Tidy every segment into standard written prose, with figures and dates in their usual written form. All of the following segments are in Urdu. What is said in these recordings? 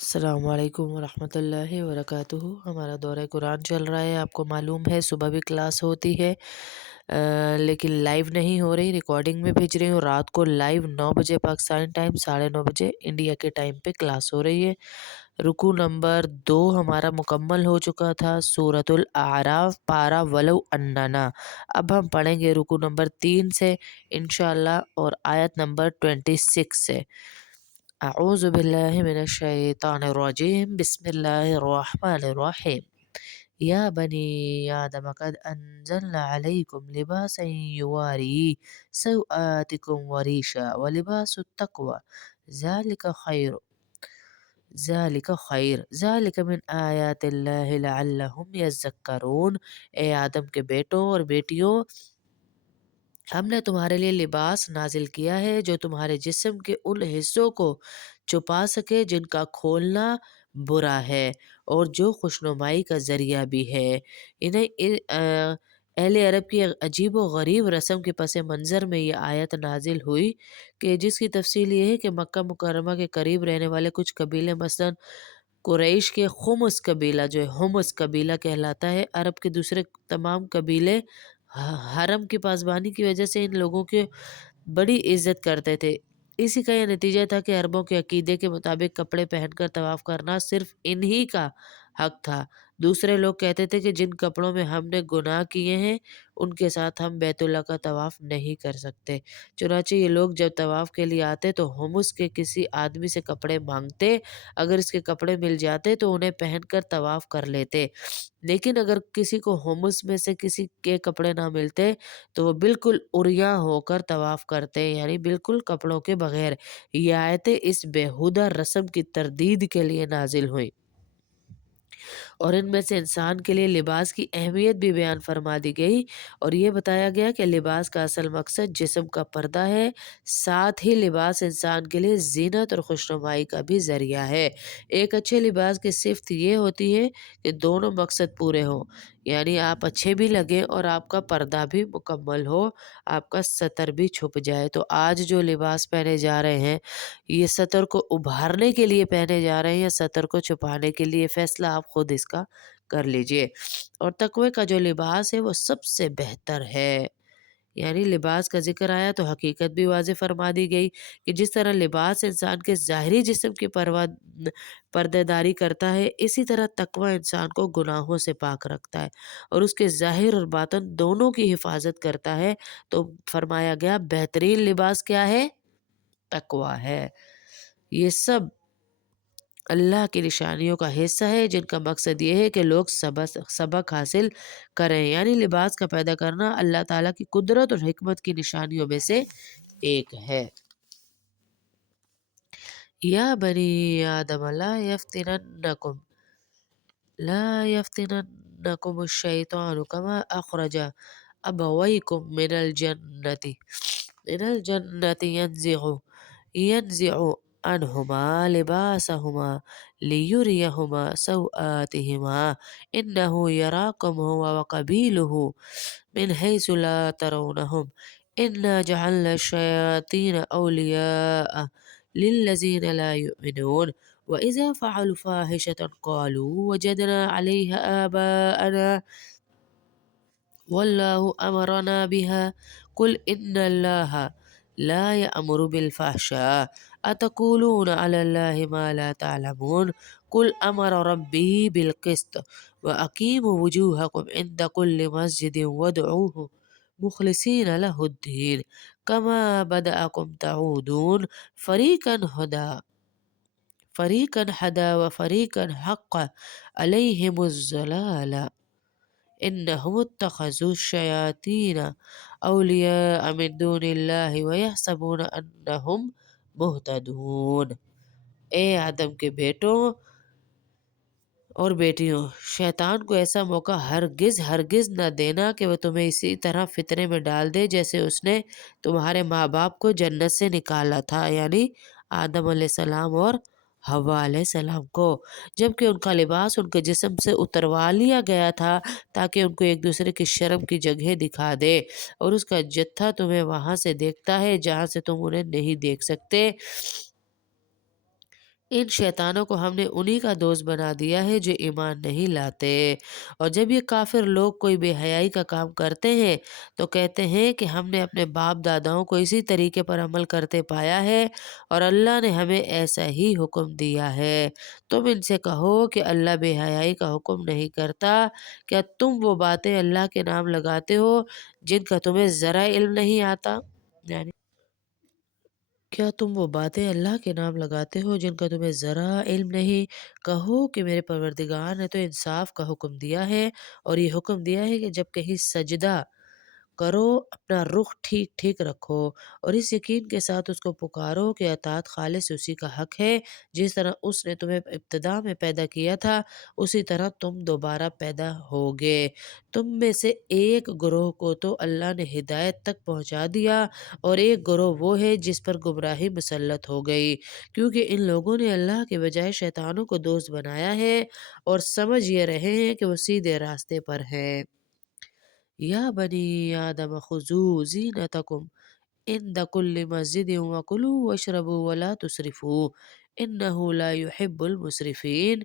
السلام علیکم ورحمۃ اللہ وبرکاتہ۔ ہمارا دورہ قرآن چل رہا ہے، آپ کو معلوم ہے صبح بھی کلاس ہوتی ہے لیکن لائیو نہیں ہو رہی، ریکارڈنگ میں بھیج رہی ہوں۔ رات کو لائیو 9 بجے پاکستان ٹائم، 9:30 بجے انڈیا کے ٹائم پہ کلاس ہو رہی ہے۔ رکوع نمبر 2 ہمارا مکمل ہو چکا تھا، سورۃ الاعراف پارہ ولو اننا۔ اب ہم پڑھیں گے رکوع نمبر 3 سے انشاءاللہ اور آیت نمبر 26 سے۔ اعوذ باللہ من الشیطان الرجیم، بسم اللہ الرحمن الرحیم۔ یا بنی آدم قد انزلنا علیکم لباسا یواری سوآتکم وریشا ولباس التقوی ذالک من آیات اللہ لعلہم یذکرون۔ اے آدم کے بیٹوں اور بیٹیوں، ہم نے تمہارے لیے لباس نازل کیا ہے جو تمہارے جسم کے ان حصوں کو چھپا سکے جن کا کھولنا برا ہے اور جو خوشنمائی کا ذریعہ بھی ہے۔ اہل عرب کی عجیب و غریب رسم کے پس منظر میں یہ آیت نازل ہوئی کہ جس کی تفصیل یہ ہے کہ مکہ مکرمہ کے قریب رہنے والے کچھ قبیلے مثلا قریش کے خمس قبیلہ جو ہے حمص قبیلہ کہلاتا ہے، عرب کے دوسرے تمام قبیلے حرم کی پاسبانی کی وجہ سے ان لوگوں کے بڑی عزت کرتے تھے۔ اسی کا یہ نتیجہ تھا کہ عربوں کے عقیدے کے مطابق کپڑے پہن کر طواف کرنا صرف انہی کا حق تھا۔ دوسرے لوگ کہتے تھے کہ جن کپڑوں میں ہم نے گناہ کیے ہیں ان کے ساتھ ہم بیت اللہ کا طواف نہیں کر سکتے۔ چنانچہ یہ لوگ جب طواف کے لیے آتے تو حمص کے کسی آدمی سے کپڑے مانگتے، اگر اس کے کپڑے مل جاتے تو انہیں پہن کر طواف کر لیتے، لیکن اگر کسی کو حمص میں سے کسی کے کپڑے نہ ملتے تو وہ بالکل عریاں ہو کر طواف کرتے، یعنی بالکل کپڑوں کے بغیر۔ یہ آیتیں اس بےہودہ رسم کی تردید کے لیے نازل ہوئیں اور ان میں سے انسان کے لیے لباس کی اہمیت بھی بیان فرما دی گئی اور یہ بتایا گیا کہ لباس کا اصل مقصد جسم کا پردہ ہے، ساتھ ہی لباس انسان کے لیے زینت اور خوشنمائی کا بھی ذریعہ ہے۔ ایک اچھے لباس کی صفت یہ ہوتی ہے کہ دونوں مقصد پورے ہوں، یعنی آپ اچھے بھی لگیں اور آپ کا پردہ بھی مکمل ہو، آپ کا ستر بھی چھپ جائے۔ تو آج جو لباس پہنے جا رہے ہیں یہ ستر کو ابھارنے کے لیے پہنے جا رہے ہیں یا ستر کو چھپانے کے لیے، فیصلہ آپ خود اس کا کر لیجئے۔ اور تقوی کا جو لباس ہے وہ سب سے بہتر ہے، یعنی لباس کا ذکر آیا تو حقیقت بھی واضح فرما دی گئی کہ جس طرح لباس انسان کے ظاہری جسم کی پردہ داری کرتا ہے، اسی طرح تقوی انسان کو گناہوں سے پاک رکھتا ہے اور اس کے ظاہر اور باطن دونوں کی حفاظت کرتا ہے۔ تو فرمایا گیا بہترین لباس کیا ہے؟ تقوی ہے۔ یہ سب اللہ کی نشانیوں کا حصہ ہے جن کا مقصد یہ ہے کہ لوگ سبق حاصل کریں، یعنی لباس کا پیدا کرنا اللہ تعالیٰ کی قدرت اور حکمت کی نشانیوں میں سے ایک ہے۔ یا بنی آدم لا يفتننكم الشیطان کما اخرج ابویکم من الجنة ينزع عنهما لباسهما ليريهما سوآتهما إنه يراكم هو وقبيله من حيث لا ترونهم إنا جعلنا الشياطين أولياء للذين لا يؤمنون وإذا فعلوا فاحشة قالوا وجدنا عليها آباءنا والله أمرنا بها قل إن الله لا يأمر بالفحشاء أتقولون على الله ما لا تعلمون قل أمر ربي بالقسط وأقيموا وجوهكم عند كل مسجد وادعوه مخلصين له الدين كما بدأكم تعودون فريقا هدى وفريقا حق عليهم الضلالة إنهم اتخذوا الشياطين أولياء من دون الله ويحسبون أنهم مهتدون۔ اے آدم کے بیٹوں اور بیٹیوں، شیطان کو ایسا موقع ہرگز نہ دینا کہ وہ تمہیں اسی طرح فتنے میں ڈال دے جیسے اس نے تمہارے ماں باپ کو جنت سے نکالا تھا، یعنی آدم علیہ السلام اور حوا علیہ السلام کو، جبکہ ان کا لباس ان کے جسم سے اتروا لیا گیا تھا تاکہ ان کو ایک دوسرے کی شرم کی جگہ دکھا دے، اور اس کا جتھا تمہیں وہاں سے دیکھتا ہے جہاں سے تم انہیں نہیں دیکھ سکتے۔ ان شیطانوں کو ہم نے انہی کا دوست بنا دیا ہے جو ایمان نہیں لاتے۔ اور جب یہ کافر لوگ کوئی بے حیائی کا کام کرتے ہیں تو کہتے ہیں کہ ہم نے اپنے باپ داداؤں کو اسی طریقے پر عمل کرتے پایا ہے اور اللہ نے ہمیں ایسا ہی حکم دیا ہے۔ تم ان سے کہو کہ اللہ بے حیائی کا حکم نہیں کرتا۔ کیا تم وہ باتیں اللہ کے نام لگاتے ہو جن کا تمہیں ذرا علم نہیں آتا؟ یعنی کیا تم وہ باتیں اللہ کے نام لگاتے ہو جن کا تمہیں ذرا علم نہیں؟ کہو کہ میرے پروردگار نے تو انصاف کا حکم دیا ہے اور یہ حکم دیا ہے کہ جب کہیں سجدہ کرو اپنا رخ ٹھیک ٹھیک رکھو اور اس یقین کے ساتھ اس کو پکارو کہ اطاعت خالص اسی کا حق ہے، جس طرح اس نے تمہیں ابتدا میں پیدا کیا تھا اسی طرح تم دوبارہ پیدا ہوگے۔ تم میں سے ایک گروہ کو تو اللہ نے ہدایت تک پہنچا دیا اور ایک گروہ وہ ہے جس پر گمراہی مسلط ہو گئی، کیونکہ ان لوگوں نے اللہ کے بجائے شیطانوں کو دوست بنایا ہے اور سمجھ یہ رہے ہیں کہ وہ سیدھے راستے پر ہیں۔ یا بنی آدم خذوا زینتکم عند کل مسجد وکلوا واشربوا ولا تسرفوا انہ لا یحب المسرفین۔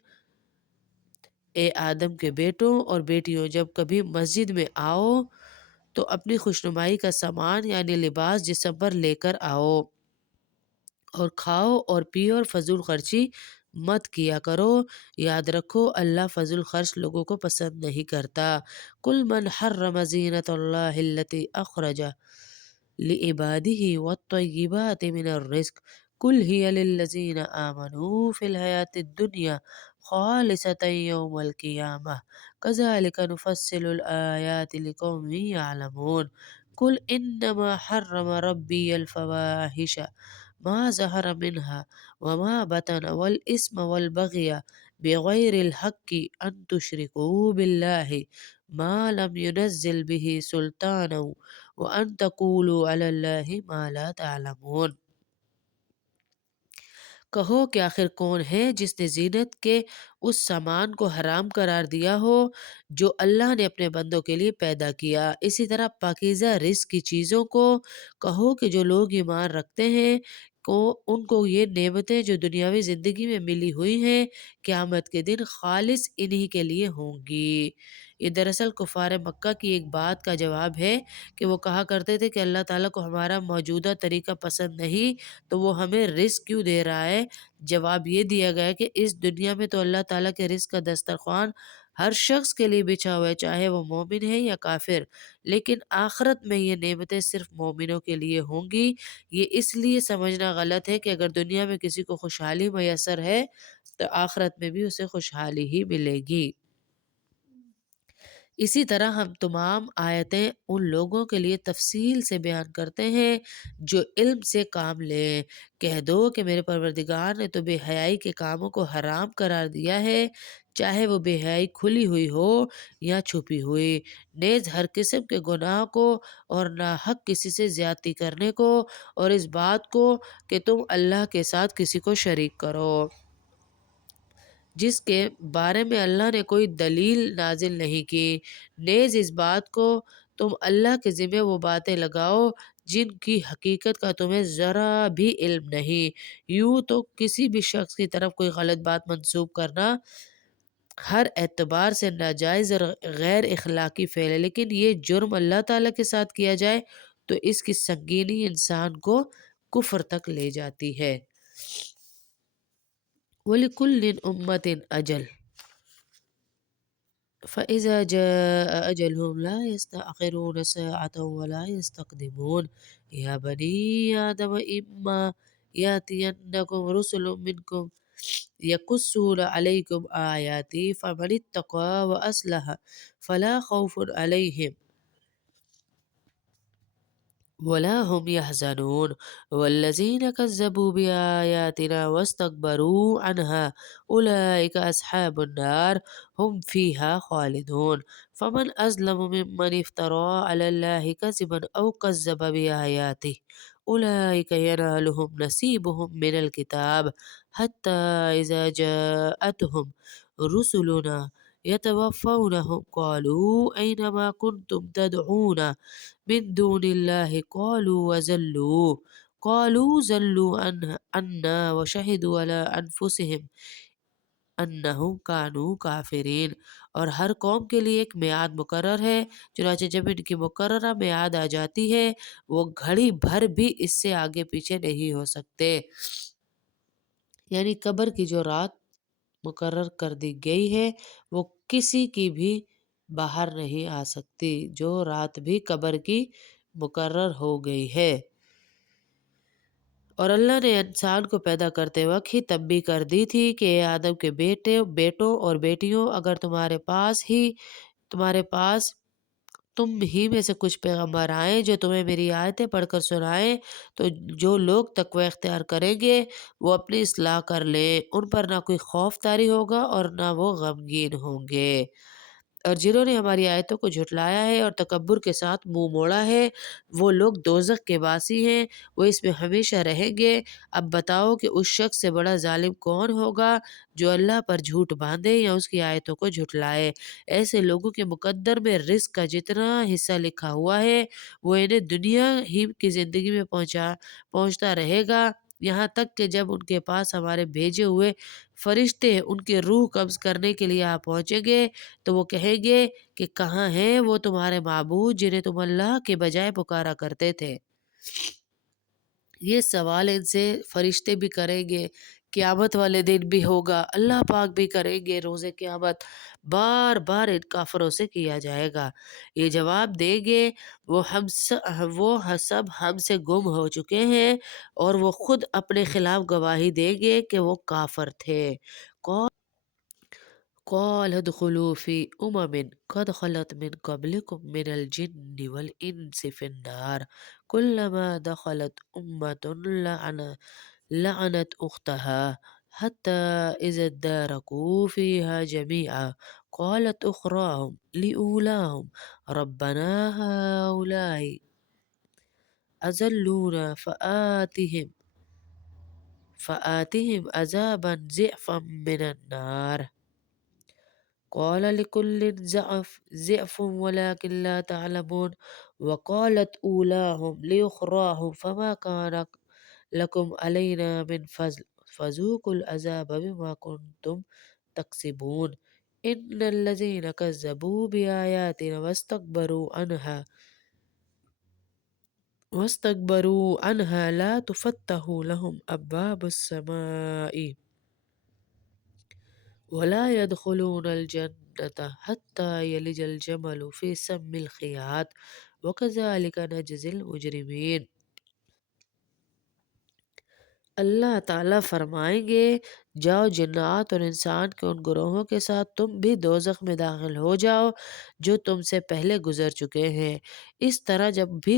اے آدم کے بیٹوں اور بیٹیوں، جب کبھی مسجد میں آؤ تو اپنی خوشنمائی کا سامان یعنی لباس جسم پر لے کر آؤ اور کھاؤ اور پیو اور فضول خرچی مت کیا کرو۔ یاد رکھو اللہ فضول خرچ لوگوں کو پسند نہیں کرتا۔ کل من حرم زینت اللہ التی اخرج لعباده والطیبات من الرزق کل ہی للذین آمنوا فی الحیاۃ الدنیا خالصۃ یوم القیامہ کذالک نفصل الآیات لقوم یعلمون۔ قل انما حرم ربی الفواحش ما ظہر منها وما بطن والاسم والبغی بغیر الحق ان تشرکوا باللہ ما لم ينزل به سلطانا وان تقولوا علی اللہ ما لا تعلمون۔ کہو کہ آخر کون ہے جس نے زینت کے اس سامان کو حرام قرار دیا ہو جو اللہ نے اپنے بندوں کے لیے پیدا کیا، اسی طرح پاکیزہ رزق کی چیزوں کو۔ کہو کہ جو لوگ ایمان رکھتے ہیں ان کو یہ نعمتیں جو دنیاوی زندگی میں ملی ہوئی ہیں قیامت کے دن خالص انہی کے لیے ہوں گی۔ یہ دراصل کفار مکہ کی ایک بات کا جواب ہے کہ وہ کہا کرتے تھے کہ اللہ تعالیٰ کو ہمارا موجودہ طریقہ پسند نہیں تو وہ ہمیں رزق کیوں دے رہا ہے؟ جواب یہ دیا گیا کہ اس دنیا میں تو اللہ تعالیٰ کے رزق کا دسترخوان ہر شخص کے لیے بچھا ہوا ہے، چاہے وہ مومن ہے یا کافر، لیکن آخرت میں یہ نعمتیں صرف مومنوں کے لیے ہوں گی۔ یہ اس لیے سمجھنا غلط ہے کہ اگر دنیا میں کسی کو خوشحالی میسر ہے تو آخرت میں بھی اسے خوشحالی ہی ملے گی۔ اسی طرح ہم تمام آیتیں ان لوگوں کے لیے تفصیل سے بیان کرتے ہیں جو علم سے کام لیں۔ کہہ دو کہ میرے پروردگار نے تو بے حیائی کے کاموں کو حرام قرار دیا ہے، چاہے وہ بے حیائی کھلی ہوئی ہو یا چھپی ہوئی، نیز ہر قسم کے گناہ کو اور ناحق کسی سے زیادتی کرنے کو اور اس بات کو کہ تم اللہ کے ساتھ کسی کو شریک کرو جس کے بارے میں اللہ نے کوئی دلیل نازل نہیں کی، نیز اس بات کو تم اللہ کے ذمہ وہ باتیں لگاؤ جن کی حقیقت کا تمہیں ذرا بھی علم نہیں۔ یوں تو کسی بھی شخص کی طرف کوئی غلط بات منسوب کرنا ہر اعتبار سے ناجائز اور غیر اخلاقی فعل ہے، لیکن یہ جرم اللہ تعالیٰ کے ساتھ کیا جائے تو اس کی سنگینی انسان کو کفر تک لے جاتی ہے۔ وَلِكُلِّ أُمَّةٍ أَجَلٌ فَإِذَا جَاءَ أَجَلُهُمْ لَا يَسْتَأْخِرُونَ سَاعَةً وَلَا يَسْتَقْدِمُونَ يَا بَنِي آدَمَ إِمَّا يَأْتِيَنَّكُمْ رُسُلٌ مِّنكُمْ يَقُصُّونَ عَلَيْكُمْ آيَاتِي فَمَنِ اتَّقَىٰ وَأَصْلَحَ فَلَا خَوْفٌ عَلَيْهِمْ ولا هم يحزنون والذين كذبوا بآياتنا واستكبروا عنها أولئك أصحاب النار هم فيها خالدون۔ فمن أظلم ممن افترى على الله كذبا أو كذب بآياته أولئك ينالهم نصيبهم من الكتاب حتى إذا جاءتهم رسلنا يتوفونهم قالوا أين ما كنتم تدعون من دون الله قالوا وذلوا قالوا ضلوا عنا وشهدوا على انفسهم انہم کانوا کافرین۔ اور ہر قوم کے لیے ایک میعاد مقرر ہے، چنانچہ جب ان کی مقررہ میعاد آ جاتی ہے وہ گھڑی بھر بھی اس سے آگے پیچھے نہیں ہو سکتے۔ یعنی قبر کی جو رات مقرر کر دی گئی ہے وہ کسی کی بھی باہر نہیں آ سکتی، جو رات بھی قبر کی مقرر ہو گئی ہے۔ اور اللہ نے انسان کو پیدا کرتے وقت ہی تنبیہ کر دی تھی کہ اے آدم کے بیٹوں اور بیٹیوں، اگر تمہارے پاس تم ہی میں سے کچھ پیغمبر آئیں جو تمہیں میری آیتیں پڑھ کر سنائیں، تو جو لوگ تقوی اختیار کریں گے وہ اپنی اصلاح کر لیں، ان پر نہ کوئی خوف طاری ہوگا اور نہ وہ غمگین ہوں گے۔ اور جنہوں نے ہماری آیتوں کو جھٹلایا ہے اور تکبر کے ساتھ منہ موڑا ہے وہ لوگ دوزخ کے باسی ہیں، وہ اس میں ہمیشہ رہیں گے۔ اب بتاؤ کہ اس شخص سے بڑا ظالم کون ہوگا جو اللہ پر جھوٹ باندھے یا اس کی آیتوں کو جھٹلائے۔ ایسے لوگوں کے مقدر میں رزق کا جتنا حصہ لکھا ہوا ہے وہ انہیں دنیا ہی کی زندگی میں پہنچتا رہے گا، یہاں تک کہ جب ان کے پاس ہمارے بھیجے ہوئے فرشتے ان کی روح قبض کرنے کے لیے آ پہنچیں گے تو وہ کہیں گے کہ کہاں ہیں وہ تمہارے معبود جنہیں تم اللہ کے بجائے پکارا کرتے تھے۔ یہ سوال ان سے فرشتے بھی کریں گے، قیامت والے دن بھی ہوگا، اللہ پاک بھی کریں گے، روز قیامت بار بار ان کافروں سے کیا جائے گا۔ یہ جواب دیں گے وہ سب ہم سے گم ہو چکے ہیں، اور وہ خود اپنے خلاف گواہی دیں گے کہ وہ کافر تھے۔ قال ادخلوا في قد خلت من قبلكم من الجن والإنس في النار كلما دخلت لعنت أختها حتى إذا اداركوا فيها جميعا قالت أخراهم لأولاهم ربنا هؤلاء أذلونا فآتهم عذابا ضعفا من النار قال لكل ضعف ولكن لا تعلمون وقالت أولاهم لأخراهم فما كان لكم علينا من فضل فذوقوا العذاب بما كنتم تكسبون إن الذين كذبوا بآياتنا واستكبروا عنها لا تفتح لهم أبواب السماء ولا يدخلون الجنة حتى يلج الجمل في سم الخياط وكذلك نجزي المجرمين۔ اللہ تعالیٰ فرمائیں گے جاؤ جنات اور انسان کے ان گروہوں کے ساتھ تم بھی دوزخ میں داخل ہو جاؤ جو تم سے پہلے گزر چکے ہیں۔ اس طرح جب بھی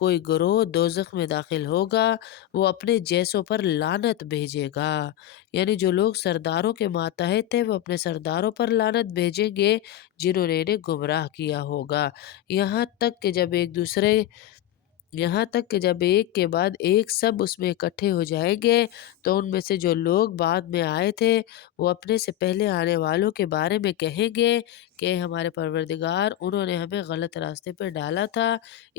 کوئی گروہ دوزخ میں داخل ہوگا وہ اپنے جیسوں پر لعنت بھیجے گا، یعنی جو لوگ سرداروں کے ماتحت تھے وہ اپنے سرداروں پر لعنت بھیجیں گے جنہوں نے انہیں گمراہ کیا ہوگا، یہاں تک کہ جب ایک کے بعد ایک سب اس میں اکٹھے ہو جائیں گے تو ان میں سے جو لوگ بعد میں آئے تھے وہ اپنے سے پہلے آنے والوں کے بارے میں کہیں گے کہ ہمارے پروردگار انہوں نے ہمیں غلط راستے پر ڈالا تھا،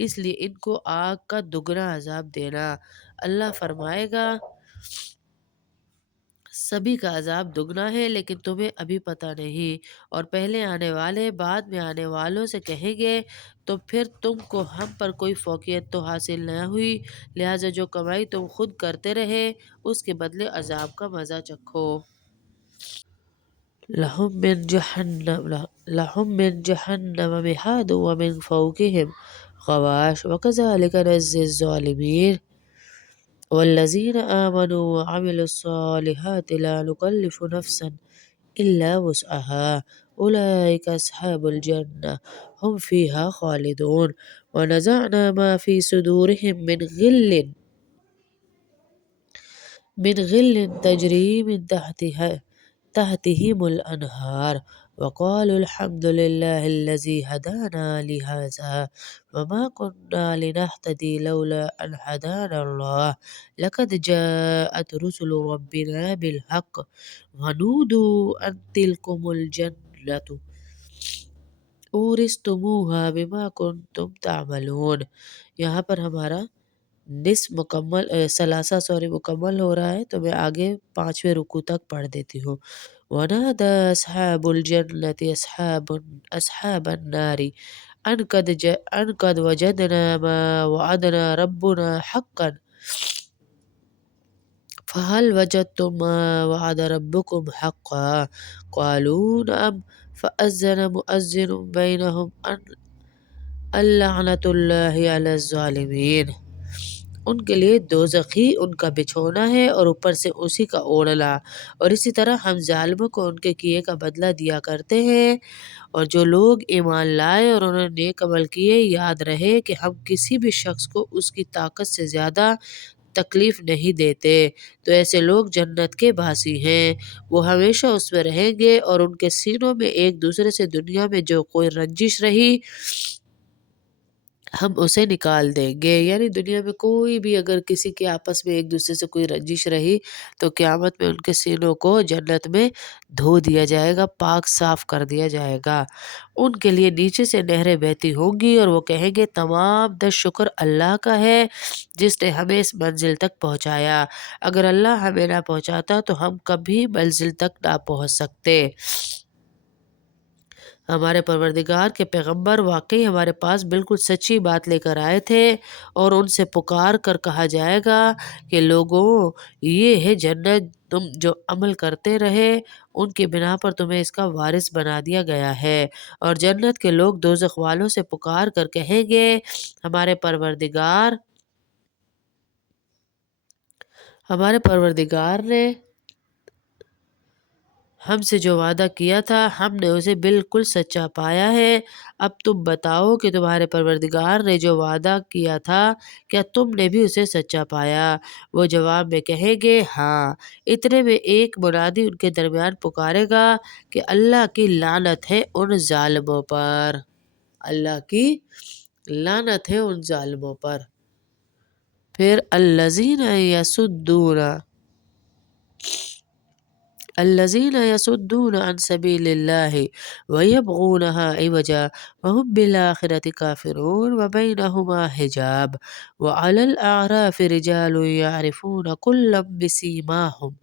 اس لیے ان کو آگ کا دگنا عذاب دینا۔ اللہ فرمائے گا سبھی کا عذاب دگنا ہے لیکن تمہیں ابھی پتہ نہیں، اور پہلے آنے والے بعد میں آنے والوں سے کہیں گے تو پھر تم کو ہم پر کوئی فوقیت تو حاصل نہ ہوئی، لہٰذا جو کمائی تم خود کرتے رہے اس کے بدلے عذاب کا مزہ چکھو۔ لَهُم مِّن جَهَنَّمَ مِهَادٌ وَمِن فَوْقِهِمْ غَوَاشٍ وَكَذَلِكَ نَجْزِي الظَّالِمِينَ۔ والذين آمنوا وعملوا الصالحات لا نكلف نفسا إلا وسعها أولئك أصحاب الجنة هم فيها خالدون ونزعنا ما في صدورهم من غل تجري من تحتهم الأنهار وقالوا الحمد لله الذي هدانا لهذا وما كنا لنهتدي لولا أن هدانا الله لقد جاءت رسل ربنا بالحق ونودوا أن تلكم الجنة أورثتموها بما كنتم تعملون۔ یہاں پر ہمارا نصف مکمل ثلاثہ مکمل ہو رہا ہے، تو میں آگے 5ویں رکوع تک پڑھ دیتی ہوں۔ وَنَادَى أَصْحَابُ الْجَنَّةِ أَصْحَابَ النَّارِ أَنْ قَدْ وَجَدْنَا مَا وَعَدَنَا رَبُّنَا حَقًّا فَهَلْ وَجَدْتُم مَّا وَعَدَ رَبُّكُمْ حَقًّا قَالُوا نَعَمْ فَأَذَّنَ مُؤَذِّنٌ بَيْنَهُمْ أَن لَّعْنَةُ اللَّهِ عَلَى الظَّالِمِينَ۔ ان کے لیے دوزخ ہی ان کا بچھونا ہے اور اوپر سے اسی کا اوڑھنا، اور اسی طرح ہم ظالموں کو ان کے کیے کا بدلہ دیا کرتے ہیں۔ اور جو لوگ ایمان لائے اور انہوں نے نیک عمل کیے، یاد رہے کہ ہم کسی بھی شخص کو اس کی طاقت سے زیادہ تکلیف نہیں دیتے، تو ایسے لوگ جنت کے باسی ہیں، وہ ہمیشہ اس میں رہیں گے، اور ان کے سینوں میں ایک دوسرے سے دنیا میں جو کوئی رنجش رہی ہم اسے نکال دیں گے۔ یعنی دنیا میں کوئی بھی اگر کسی کے آپس میں ایک دوسرے سے کوئی رنجش رہی تو قیامت میں ان کے سینوں کو جنت میں دھو دیا جائے گا، پاک صاف کر دیا جائے گا۔ ان کے لیے نیچے سے نہریں بہتی ہوں گی، اور وہ کہیں گے تمام شکر اللہ کا ہے جس نے ہمیں اس منزل تک پہنچایا، اگر اللہ ہمیں نہ پہنچاتا تو ہم کبھی منزل تک نہ پہنچ سکتے۔ ہمارے پروردگار کے پیغمبر واقعی ہمارے پاس بالکل سچی بات لے کر آئے تھے، اور ان سے پکار کر کہا جائے گا کہ لوگوں، یہ ہے جنت، تم جو عمل کرتے رہے ان کی بنا پر تمہیں اس کا وارث بنا دیا گیا ہے۔ اور جنت کے لوگ دوزخ والوں سے پکار کر کہیں گے ہمارے پروردگار نے ہم سے جو وعدہ کیا تھا ہم نے اسے بالکل سچا پایا ہے، اب تم بتاؤ کہ تمہارے پروردگار نے جو وعدہ کیا تھا کیا تم نے بھی اسے سچا پایا؟ وہ جواب میں کہیں گے ہاں۔ اتنے میں ایک منادی ان کے درمیان پکارے گا کہ اللہ کی لعنت ہے ان ظالموں پر، اللہ کی لعنت ہے ان ظالموں پر۔ پھر الذین یصدون عن سبیل اللہ ویبغونها عوجا وهم بالآخرة کافرون وبینہما حجاب وعلی الأعراف رجال یعرفون کلا بسیماہم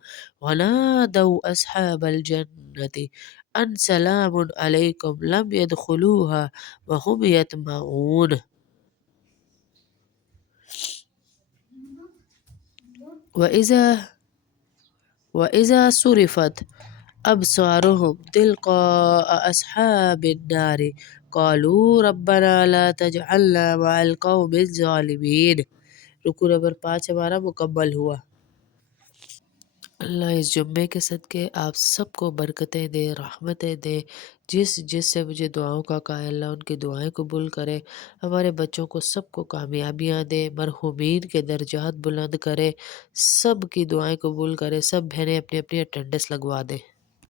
ونادوا اصحاب الجنة ان سلام علیکم لم يدخلوها وهم یطمعون۔ وَإِذَا صُرِفَتْ أَبْصَارُهُمْ تِلْقَاءَ أَصْحَابِ النَّارِ قَالُوا رَبَّنَا لَا تَجْعَلْنَا مَعَ الْقَوْمِ الظَّالِمِينَ۔ رکوع نمبر 5 ہمارا مکمل ہوا۔ اللہ اس جمعے کے صدقے آپ سب کو برکتیں دے، رحمتیں دے، جس سے مجھے دعاؤں کا کہا اللہ ان کی دعائیں قبول کرے، ہمارے بچوں کو سب کو کامیابیاں دے، مرحومین کے درجات بلند کرے، سب کی دعائیں قبول کرے، سب بہنیں اپنی اپنی اٹینڈنس لگوا دیں۔